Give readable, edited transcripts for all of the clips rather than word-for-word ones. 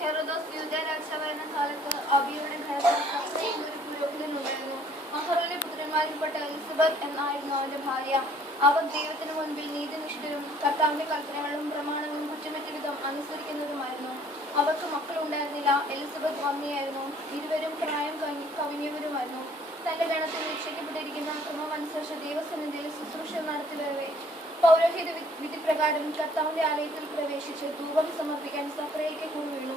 ഹെറോദോസ് യൂദ രാജാവായിരുന്ന കാലത്ത് അബിയുടെ ഘരത്തിൽ ഒരു പുരോഹിതനുണ്ടായിരുന്നു. അഹറോന്റെ പുത്രന്മാരിൽപ്പെട്ട എലിസബത്ത് എന്നായിരുന്നു അവന്റെ ഭാര്യ. അവർ ദൈവത്തിന് മുൻപിൽ നീതിനിഷ്ഠരും കർത്താവിന്റെ കൽപ്പനകളും പ്രമാണങ്ങളും കുറ്റമറ്റ വിധം അനുസരിക്കുന്നതുമായിരുന്നു. അവർക്ക് മക്കളുണ്ടായിരുന്നില്ല. എലിസബത്ത് വന്ധ്യയായിരുന്നു. ഇരുവരും പ്രായം കവിഞ്ഞവരുമായിരുന്നു. തന്റെ ഗണത്തിൽ നിശ്ചയിക്കപ്പെട്ടിരിക്കുന്ന ക്രമമനുസരിച്ച് ദൈവസന്നിധിയിൽ ശുശ്രൂഷ നടത്തിവരവേ പൗരോഹിത വിധിപ്രകാരം കർത്താവിന്റെ ആലയത്തിൽ പ്രവേശിച്ച് ധൂപം സമർപ്പിക്കാൻ സക്രിയയ്ക്ക് കൂടി വീണു.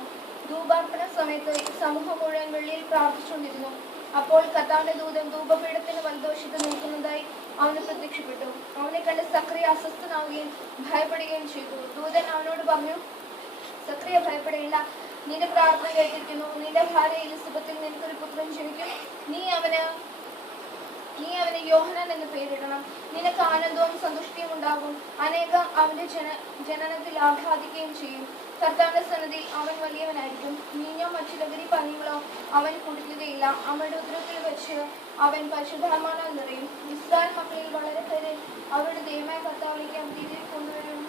ധൂപാർപ്പണ സമയത്ത് സമൂഹം മുഴുവൻ വെള്ളിയിൽ പ്രാർത്ഥിച്ചുകൊണ്ടിരുന്നു. അപ്പോൾ കർത്താവിന്റെ ദൂതൻ ധൂപപീഠത്തിന് വലതുവശത്ത് നിൽക്കുന്നതായി അവന് പ്രത്യക്ഷപ്പെട്ടു. അവനെ കണ്ട് സക്രിയ അസ്വസ്ഥനാവുകയും ഭയപ്പെടുകയും ചെയ്തു. ദൂതൻ അവനോട് പറഞ്ഞു, സക്രിയ ഭയപ്പെടേണ്ട, നിന്റെ പ്രാർത്ഥന കേട്ടിരിക്കുന്നു. നിന്റെ ഭാര്യ എലിസബത്തിൽ നിനക്കൊരു പുത്രൻ ജനിക്കും. നീ അവന് യോഹന്നാൻ എന്ന് പേരിടണം. നിനക്ക് ആനന്ദവും സന്തുഷ്ടിയും ഉണ്ടാകും. അനേകം അവന്റെ ജനനത്തിൽ ആഹ്ലാദിക്കുകയും ചെയ്യും. കർത്താവിന്റെ സന്നിധിയിൽ അവൻ വലിയവനായിരിക്കും. നീഞ്ഞോ മറ്റു ലഹരി പാനീയങ്ങളോ അവൻ കുടിക്കുകയില്ല. അവരുടെ ഉദരത്തിൽ വെച്ച് അവൻ പരിശുദ്ധാത്മാവിനാൽ നിറയും. ഇസ്രായേൽ മക്കളിൽ വളരെ പേരെ അവരുടെ ദൈവമായ കർത്താവിലേക്ക് അവൻ തിരികെ കൊണ്ടുവരും.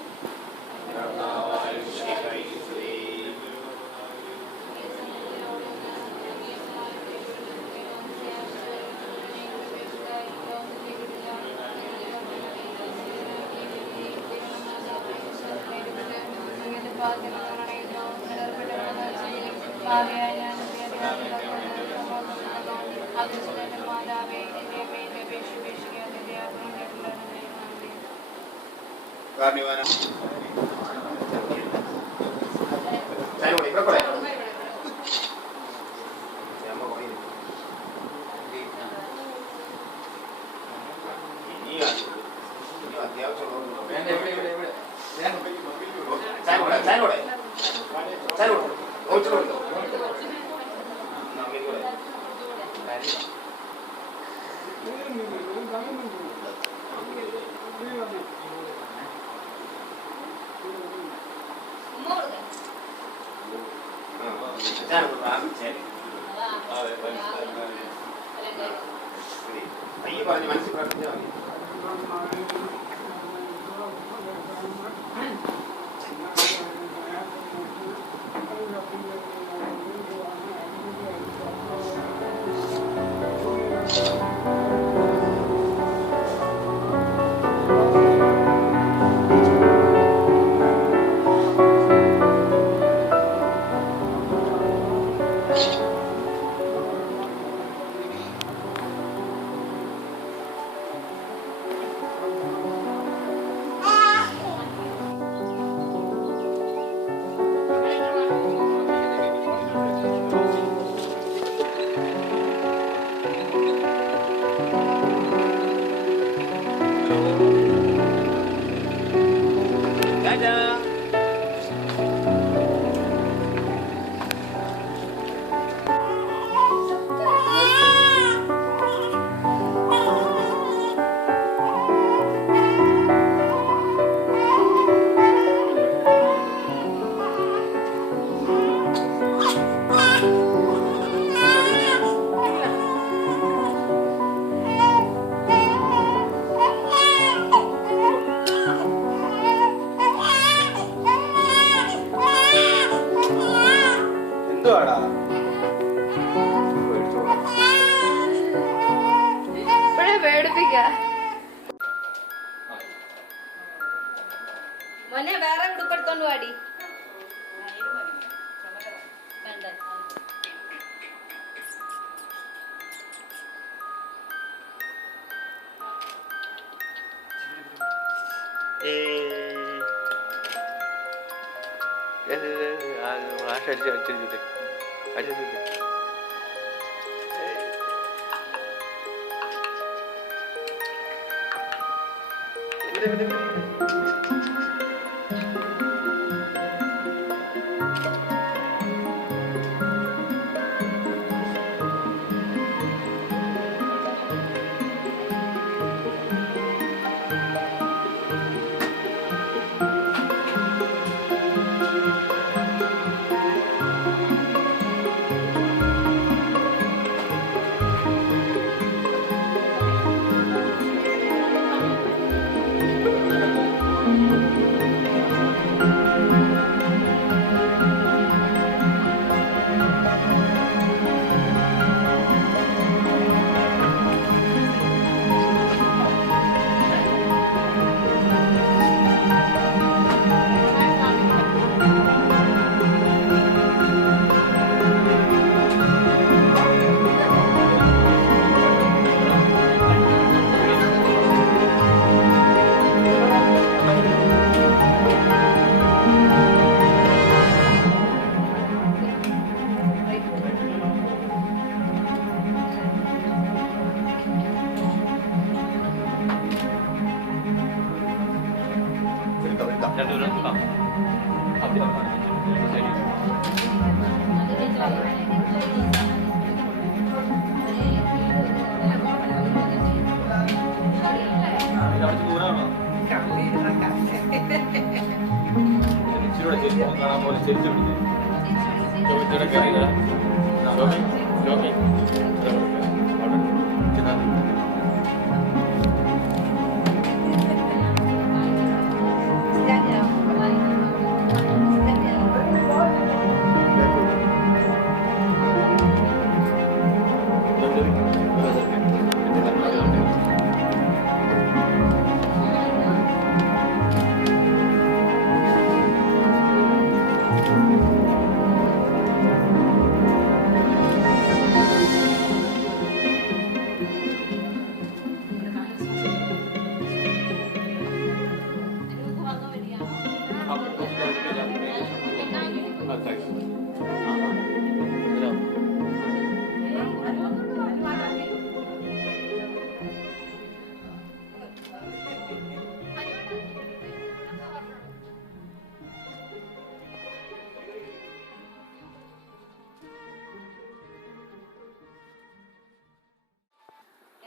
വാടാ. ഇപ്പഴേ പേടിപ്പിക്ക. മോനെ വേറെ ഉടുപ്പെടുത്തോണ്ട് പാടി.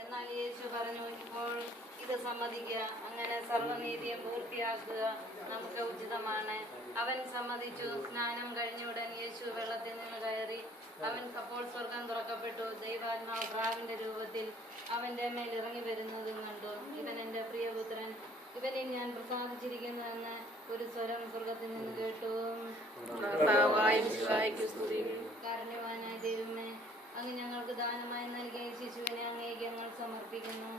എന്നാൽ യേശു പറഞ്ഞു, ഇപ്പോൾ ഇത് സമ്മതിക്കുക, അങ്ങനെ സർവ്വനീതിയെ പൂർത്തിയാക്കുക നമുക്ക് ഉചിതമാണ്. അവൻ സമ്മതിച്ചു. സ്നാനം കഴിഞ്ഞുടൻ യേശു വെള്ളത്തിൽ നിന്ന് കയറി. അപ്പോൾ സ്വർഗം തുറക്കപ്പെട്ടു. ദൈവാത്മാവ് പ്രാവിന്റെ രൂപത്തിൽ അവന്റെ മേൽ ഇറങ്ങി വരുന്നതും കണ്ടു. ഇവൻ എന്റെ പ്രിയപുത്രൻ, ഇവനിൽ ഞാൻ പ്രസാദിച്ചിരിക്കുന്നുവെന്ന് ഒരു സ്വരം സ്വർഗത്തിൽ നിന്ന് കേട്ടു. കാരുണ്യവാനായ ദൈവമേ, അങ്ങ് ഞങ്ങൾക്ക് ദാനമായി നൽകിയ ശിശുവിനെ അങ്ങേക്ക് ഞങ്ങൾ സമർപ്പിക്കുന്നു.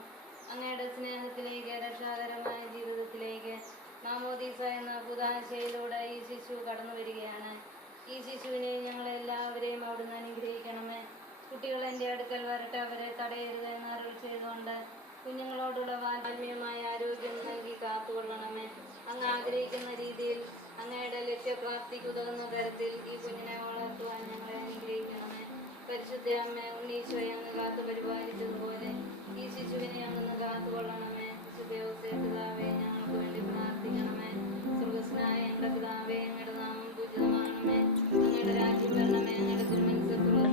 അങ്ങയുടെ സ്നേഹത്തിലേക്ക്, രക്ഷാകരമായ ജീവിതത്തിലേക്ക് മാമോദീസ എന്ന പുതാശയിലൂടെ ഈ ശിശു കടന്നു വരികയാണ്. ഈ ശിശുവിനെ ഞങ്ങളെല്ലാവരെയും അവിടുന്ന് അനുഗ്രഹിക്കണമേ. കുട്ടികൾ എൻ്റെ അടുക്കൽ വരട്ടെ, അവരെ തടയരുത് എന്ന് അരുൾ ചെയ്തുകൊണ്ട് കുഞ്ഞുങ്ങളോടുള്ള വാത്മീയമായ ആരോഗ്യം നൽകി കാത്തുകൊള്ളണമേ. അങ്ങ് ആഗ്രഹിക്കുന്ന രീതിയിൽ അങ്ങയുടെ ലക്ഷ്യപ്രാപ്തിക്ക് ഉതകുന്ന തരത്തിൽ ഈ കുഞ്ഞിനെ വളർത്തുവാൻ ഞങ്ങളെ അനുഗ്രഹിക്കണമേ. പരിശുദ്ധ അമ്മ ഉണ്ണീശോയെ അങ്ങ് കാത്തു പരിപാലിച്ചതുപോലെ ഈ ശിശുവിനെ അങ്ങ് കാത്തുകൊള്ളണമേ. പിതാവേ, ഞങ്ങൾക്ക് വേണ്ടി പ്രാർത്ഥിക്കണമേ. സ്വർഗസ്നായ ഞങ്ങളുടെ പിതാവേ, അങ്ങയുടെ നാമം പൂജിതമാകണമേ. അങ്ങയുടെ രാജ്യം വരണമേ. അങ്ങയുടെ തിരുമനസ്സുള്ള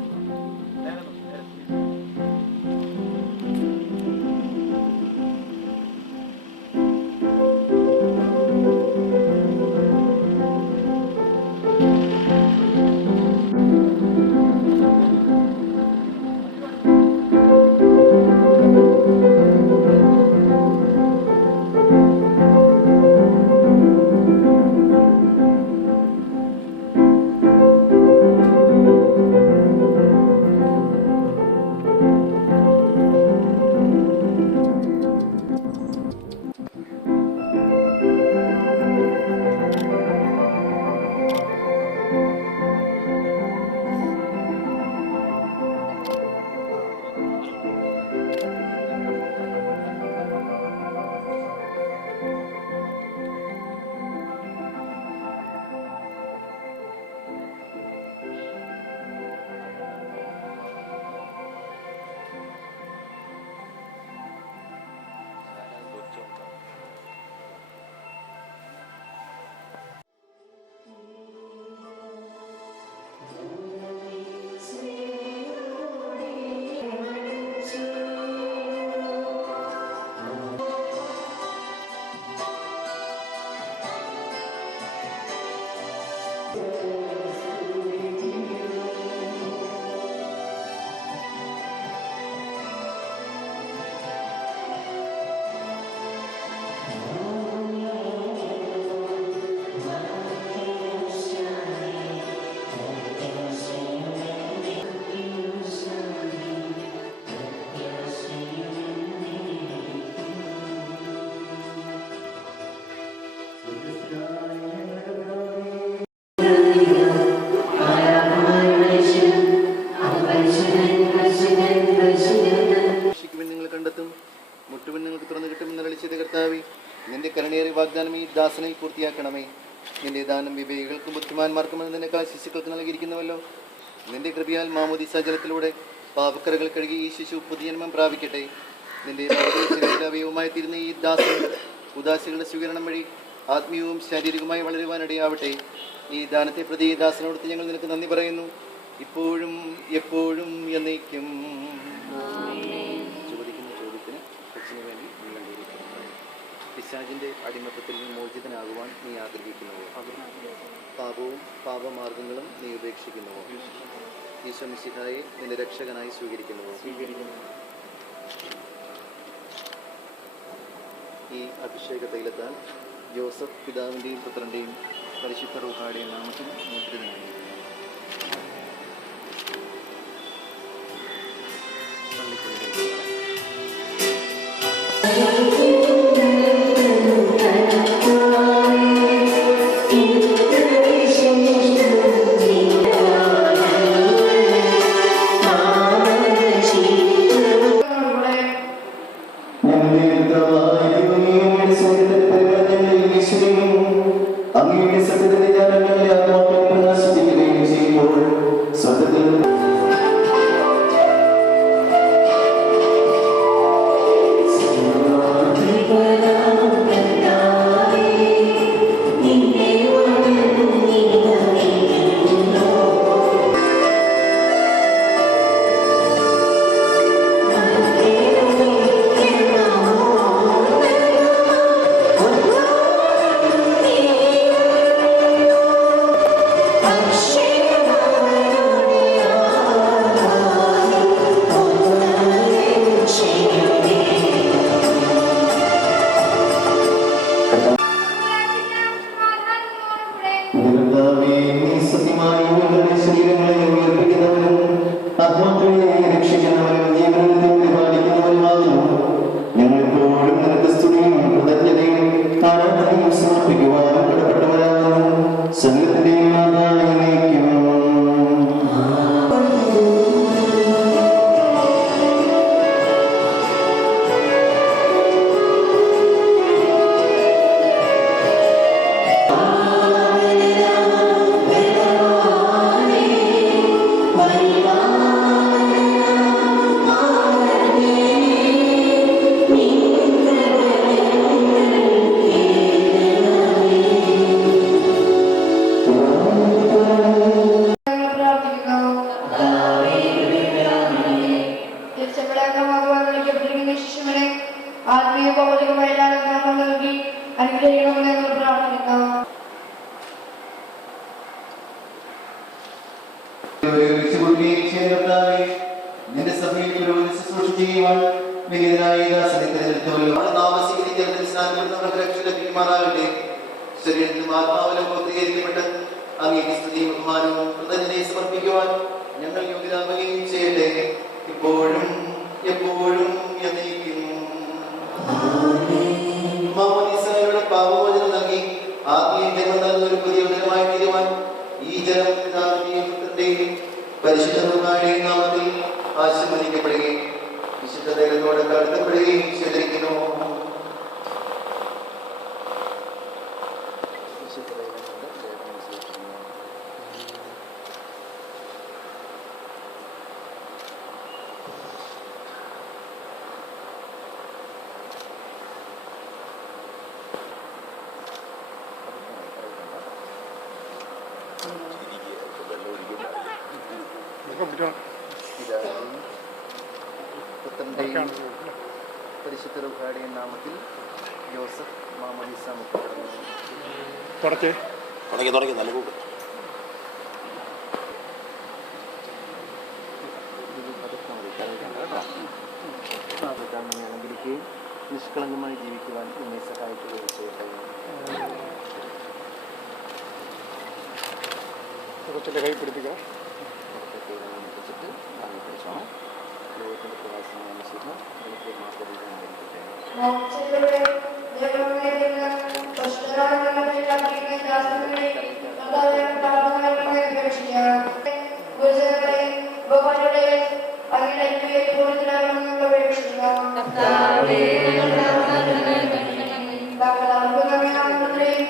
ദാസനെ പൂർത്തിയാക്കണമേ. നിന്റെ ദാനം വിവേകികൾക്കും ബുദ്ധിമാന്മാർക്കും നിന്നെക്കാൾ ശിശുക്കൾക്ക് നൽകിയിരിക്കുന്നുവല്ലോ. നിന്റെ കൃപയാൽ മാമോദീസ ജലത്തിലൂടെ പാപക്കറകൾ കഴുകി ഈ ശിശു പുതിയ ജന്മം പ്രാപിക്കട്ടെ. നിന്റെ അവയവമായി തീരുന്ന ഈ ദാസൻ ഉദാസികളുടെ സ്വീകരണം വഴി ആത്മീയവും ശാരീരികവുമായി വളരുവാനിടയാവട്ടെ. ഈ ദാനത്തെ പ്രതി ദാസനോടത്ത് ഞങ്ങൾ നിനക്ക് നന്ദി പറയുന്നു, ഇപ്പോഴും എപ്പോഴും എന്നേക്കും. ചോദിക്കുന്ന ചോദ്യത്തിന് കൊച്ചിന് വേണ്ടി പിശാചിന്റെ അടിമത്തത്തിൽ നിന്ന് മോചിതനാകുവാൻ നീ ആഗ്രഹിക്കുന്നുവോ? പാപവും പാപമാർഗങ്ങളും നീ ഉപേക്ഷിക്കുന്നുവോ? ഈശോ മിശിഹായെ നിന്റെ രക്ഷകനായി സ്വീകരിക്കുന്നുവോ? ഈ അഭിഷേക തൈലത്താൽ ജോസഫ് പിതാവിൻ്റെയും പുത്രൻ്റെയും പരിശുദ്ധ റൂഹായുടെയും നാമത്തിൽ മുദ്രിതനായി. നിന്റെ സഭയിൽ ശുശ്രൂഷ ചെയ്യുവാൻ ശരീരത്തിലും ആത്മാവിലും പൂർത്തീകരിക്കപ്പെട്ട് അങ്ങേക്ക് സ്തുതിയും ബഹുമാനവും കൃതജ്ഞതയും സമർപ്പിക്കുവാൻ ഞങ്ങൾ യോഗ്യരാകുകയും ചെയ്യട്ടെ, ഇപ്പോഴും എപ്പോഴും എന്നേക്കും. മാമോദീസയുടെ പാപമോചനം നൽകി ആത്മീയ ജന്മം നൽകുന്ന ഒരു പുതിയ ഉദരമായി തീരുവാൻ ഈ ജനം പിതാവിന്റെയും പുത്രന്റെയും പരിശുദ്ധ റൂഹായുടെയും നാമത്തിൽ ആശീർവദിക്കപ്പെടുകയും വിശുദ്ധ ദൈവത്തോട് കടത്തപ്പെടുകയും ചെയ്തിരിക്കുന്നു. പുത്രന്റെയും പരിശുദ്ധ റൂഹായുടെയും നാമത്തിൽ ജോസഫ് മാമോദീസ മുഖപ്പെടുന്നു. അനുഗ്രഹിക്കുകയും നിഷ്കളങ്കമായി ജീവിക്കുവാൻ എന്നെ സഹായിക്കുകയും ചെയ്യട്ടെ. കൊച്ചിൻ്റെ കൈ പിടിപ്പിക്കാം. വെച്ചിട്ട് വാങ്ങിപ്പിടിച്ചോണം. ലോകത്തിൻ്റെ പ്രവാസമായ ശീലം എനിക്ക് മാർഗദീപമായിരിക്കട്ടെ. ും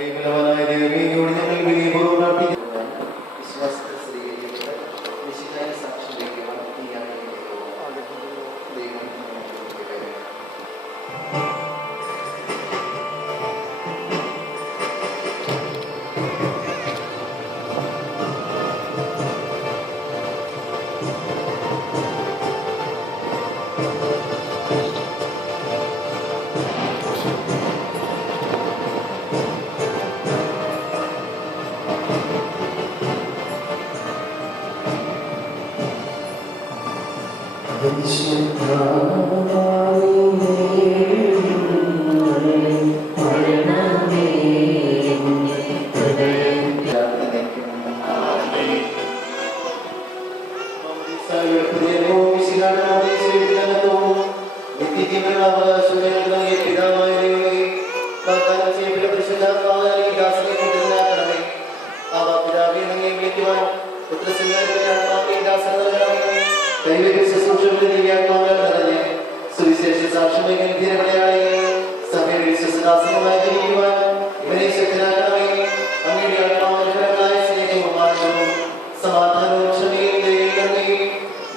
ബലവാനായ ദൈവമേ, അങ്ങയോട് ഞങ്ങൾ വിനയപൂർവ്വം പ്രാർത്ഥിക്കുന്നു. വിശ്വാസത്തിൽ സ്ഥിരീകരിക്കപ്പെട്ട നിശ്ചിതായ സാക്ഷ്യം വഹിക്കുവാൻ നീ അങ്ങയിലേക്ക് പോകുക. ദൈവം നമ്മെ കൈവിടില്ല.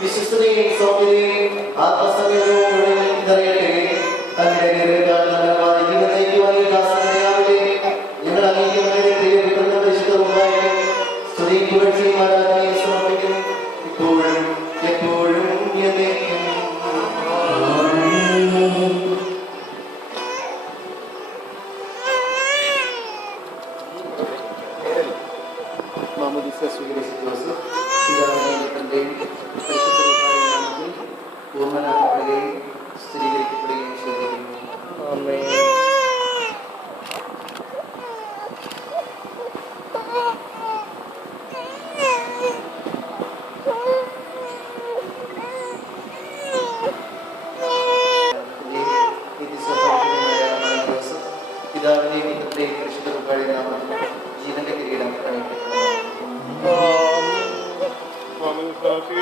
വിശ്വസ്തയും സൗമ്യതയും ആത്മസമയവും നിറയട്ടെ. ഞങ്ങൾ അംഗീകരിക്കുന്ന പരിശുദ്ധവുമായി സ്തുതിയും പുകഴ്ചയും ആരാധനയും സമർപ്പിക്കും, ഇപ്പോഴും എപ്പോഴും എന്നേക്കും. മാമോദീസ സ്വീകരിച്ച ദിവസം പിതാവിന്റെയും പരിശുദ്ധ പൂർണ്ണനാക്കപ്പെടുകയും സ്ഥിരീകരിക്കപ്പെടുകയും ചെയ്തിരിക്കുന്നു. ആമേൻ. പിതാവിന്റെയും പുത്രന്റെയും പരിശുദ്ധ റൂഹായുടെ നാമത്തിൽ ജീവന്റെ കിരീടം Thank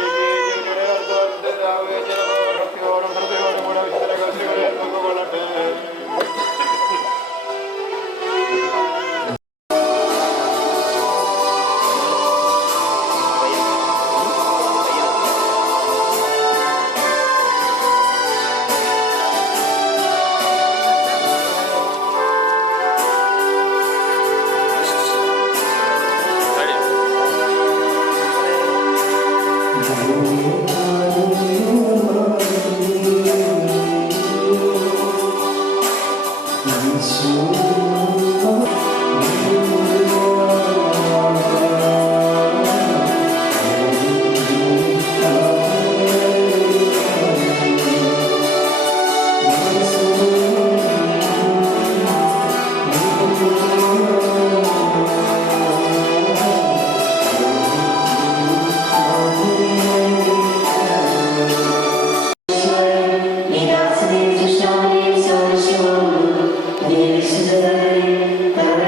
you.